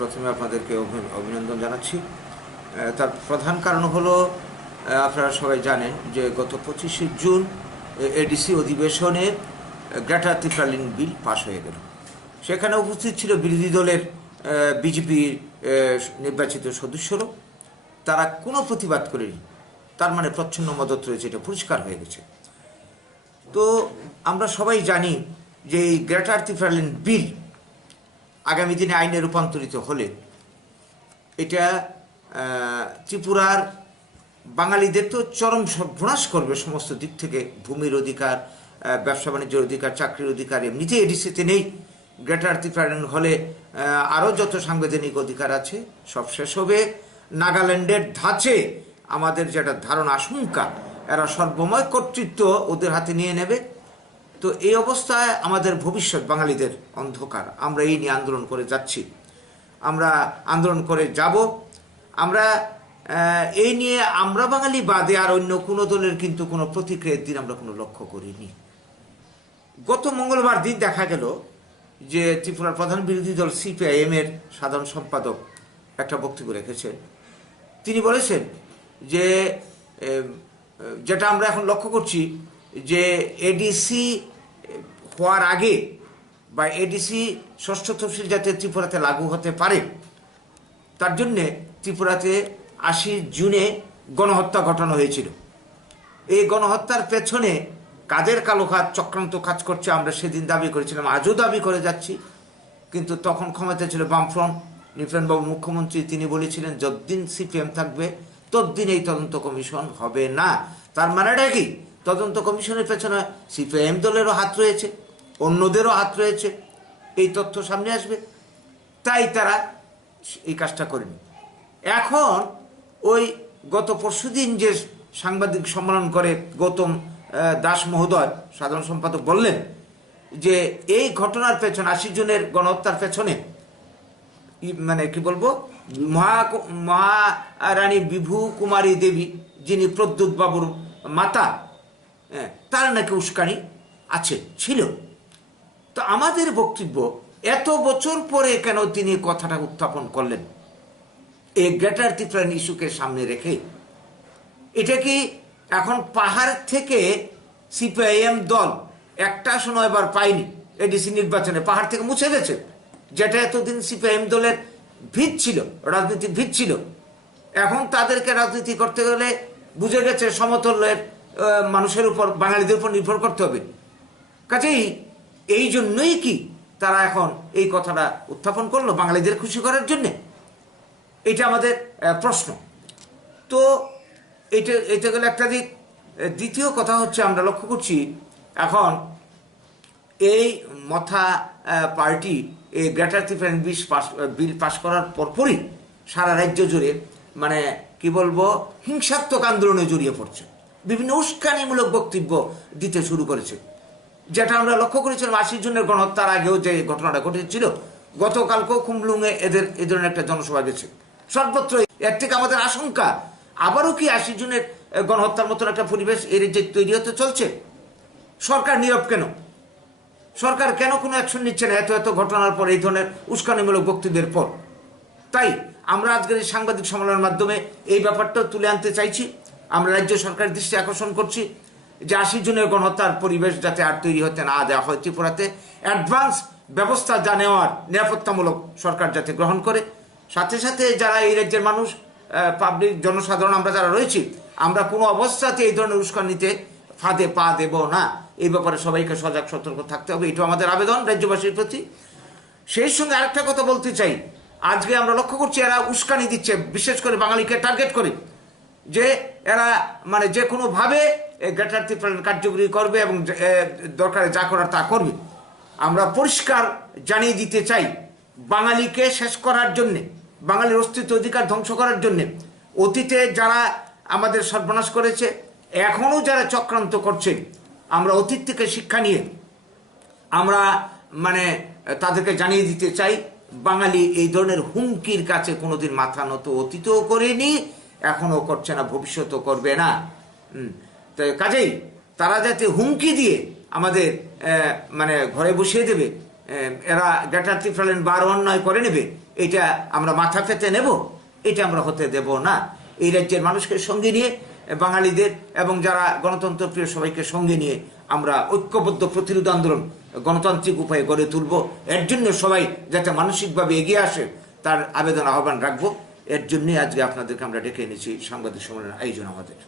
প্রথমে আপনাদেরকে অভিনন্দন জানাচ্ছি। তার প্রধান কারণ হলো আপনারা সবাই জানেন যে গত 25শে জুন এডিসি অধিবেশনে গ্রেটার তিপ্রালিন বিল পাশ হয়ে গেল। সেখানে উপস্থিত ছিল বিরোধী দলের বিজেপি নির্বাচিত সদস্যরা। তারা কোনো প্রতিবাদ করেনি, তার মানে প্রচ্ছন্ন মদত রয়েছে, এটা পরিষ্কার হয়ে গেছে। তো আমরা সবাই জানি যে এই গ্রেটার তিপ্রালিন বিল আগামী দিনে আইনে রূপান্তরিত হলে এটা ত্রিপুরার বাঙালিদের তো চরম সর্বনাশ করবে সমস্ত দিক থেকে। ভূমির অধিকার, ব্যবসা বাণিজ্যের অধিকার, চাকরির অধিকার এমনিতেই এডিসিতে নেই। গ্রেটার তিপ্রালিন হলে আরও যত সাংবিধানিক অধিকার আছে সব শেষ হবে। নাগাল্যান্ডের ধাঁচে আমাদের যেটা ধারণা আশঙ্কা, এরা সর্বময় কর্তৃত্ব ওদের হাতে নিয়ে নেবে। তো এই অবস্থায় আমাদের ভবিষ্যৎ বাঙালিদের অন্ধকার। আমরা এই নিয়ে আন্দোলন করে যাচ্ছি, আমরা আন্দোলন করে যাব। আমরা এই নিয়ে আমরা বাঙালি বাদে আর অন্য কোনো দলের কিন্তু কোনো প্রতিক্রিয়ার দিন আমরা কোনো লক্ষ্য করিনি। গত মঙ্গলবার দিন দেখা গেল যে ত্রিপুরার প্রধান বিরোধী দল সিপিআইএম এর সাধারণ সম্পাদক একটা বক্তব্য রেখেছেন। তিনি বলেছেন যে যেটা আমরা এখন লক্ষ্য করছি যে এডিসি হওয়ার আগে বা এডিসি ষষ্ঠ তফসিল যাতে ত্রিপুরাতে লাগু হতে পারে, তার জন্যে ত্রিপুরাতে 80 জুনে গণহত্যা ঘটানো হয়েছিল। এই গণহত্যার পেছনে কাদের কালো হাত চক্রান্ত কাজ করছে আমরা সেদিন দাবি করেছিলাম, আজও দাবি করে যাচ্ছি। কিন্তু তখন ক্ষমতায় ছিল বামফ্রন্ট, নৃপেনবাবু মুখ্যমন্ত্রী। তিনি বলেছিলেন যতদিন সিপিএম থাকবে ততদিন এই তদন্ত কমিশন হবে না। তার মানেটা কি? তদন্ত কমিশনের পেছনে সিপিএম দলেরও হাত রয়েছে, অন্যদেরও হাত রয়েছে। এই তথ্য সামনে আসবে, তাই তারা এই কাজটা করেনি। এখন ওই গত পরশুদিন যে সাংবাদিক সম্মেলন করে গৌতম দাস মহোদয় সাধারণ সম্পাদক বললেন যে এই ঘটনার পেছনে 80 জনের গণহত্যার পেছনে মানে কি বলবো, মহারানী বিভু কুমারী দেবী, যিনি প্রদ্যুৎ বাবুর মাতা, তার নাকি উস্কানি আছে ছিল। তো আমাদের বক্তব্য, এত বছর পরে কেন তিনি কথাটা উত্থাপন করলেন এই গ্রেটার তিপ্রালিন ইস্যুকে সামনে রেখে? এটা কি এখন পাহাড় থেকে সিপিআইএম দল একটা আসনও এবার পায়নি এডিসি নির্বাচনে, পাহাড় থেকে মুছে গেছে, যেটা এতদিন সিপিআইএম দলের ভিত ছিল, রাজনীতির ভিত ছিল। এখন তাদেরকে রাজনীতি করতে গেলে বুঝে গেছে সমতলের মানুষের উপর, বাঙালিদের উপর নির্ভর করতে হবে। কাজেই এই জন্যই কি তারা এখন এই কথাটা উত্থাপন করলো বাঙালিদের খুশি করার জন্যে? এটা আমাদের প্রশ্ন। তো এটা গেলে একটা দিক। দ্বিতীয় কথা হচ্ছে, আমরা লক্ষ্য করছি এখন এই মথা পার্টি এই গ্রেটার তিপ্রালিন বিল পাশ করার পরপরই সারা রাজ্য জুড়ে মানে কি বলবো হিংসাত্মক আন্দোলনে জড়িয়ে পড়ছে, বিভিন্ন উস্কানিমূলক বক্তব্য দিতে শুরু করেছে। যেটা আমরা লক্ষ্য করেছিলাম 80 জনের গণহত্যার আগেও যে ঘটনাটা ঘটেছিল, গতকালকেও খুমলুঙে এ ধরনের একটা জনসভা গেছে। সর্বত্র এর থেকে আমাদের আশঙ্কা আবারও কি 80 জনের গণহত্যার মতন একটা পরিবেশ এর যে তৈরি হতে চলছে। সরকার নীরব কেন? সরকার কেন কোনো অ্যাকশন নিচ্ছে না এত ঘটনার পর, এই ধরনের উস্কানিমূলক বক্তব্যের পর? তাই আমরা আজকের এই সাংবাদিক সম্মেলনের মাধ্যমে এই ব্যাপারটা তুলে আনতে চাইছি। আমরা রাজ্য সরকারের দৃষ্টি আকর্ষণ করছি যে 80 জনের গণহত্যার পরিবেশ যাতে আর তৈরি হতে না দেওয়া হয়। ত্রিপুরাতে অ্যাডভান্স ব্যবস্থা যা নেওয়ার নিরাপত্তামূলক সরকার যাতে গ্রহণ করে। সাথে সাথে যারা এই রাজ্যের মানুষ, পাবলিক জনসাধারণ আমরা যারা রয়েছি, আমরা কোনো অবস্থাতে এই ধরনের উস্কানিতে ফাঁদে পা দেব না। এই ব্যাপারে সবাইকে সজাগ সতর্ক থাকতে হবে, এটা আমাদের আবেদন রাজ্যবাসীর প্রতি। সেই সঙ্গে আরেকটা কথা বলতে চাই, আজকে আমরা লক্ষ্য করছি এরা উস্কানি দিচ্ছে বিশেষ করে বাঙালিকে টার্গেট করে, যে এরা মানে যে কোনোভাবে গ্রেটার তিপ্রালিন কার্যকরী করবে এবং দরকারে যা করার তা করবে। আমরা পরিষ্কার জানিয়ে দিতে চাই, বাঙালিকে শেষ করার জন্যে, বাঙালির অস্তিত্ব অধিকার ধ্বংস করার জন্যে অতীতে যারা আমাদের সর্বনাশ করেছে, এখনও যারা চক্রান্ত করছে, আমরা অতীত থেকে শিক্ষা নিয়ে আমরা মানে তাদেরকে জানিয়ে দিতে চাই, বাঙালি এই ধরনের হুমকির কাছে কোনোদিন মাথা নত অতীতও করেনি, এখনও করছে না, ভবিষ্যতেও করবে না। তো কাজেই তারা যাতে হুমকি দিয়ে আমাদের মানে ঘরে বসিয়ে দেবে, এরা গ্রেটার তিপ্রালিন বার অন্যায় করে নেবে, এটা আমরা মাথা পেতে নেব, এটা আমরা হতে দেব না। এই রাজ্যের মানুষকে সঙ্গে নিয়ে, বাঙালিদের এবং যারা গণতন্ত্র প্রিয় সবাইকে সঙ্গে নিয়ে আমরা ঐক্যবদ্ধ প্রতিরোধ আন্দোলন গণতান্ত্রিক উপায়ে গড়ে তুলব। এর জন্য সবাই যাতে মানসিকভাবে এগিয়ে আসে তার আবেদন আহ্বান রাখবো। এর জন্যই আজকে আপনাদেরকে আমরা ডেকে এনেছি সাংবাদিক সম্মেলনের আয়োজন আমাদের।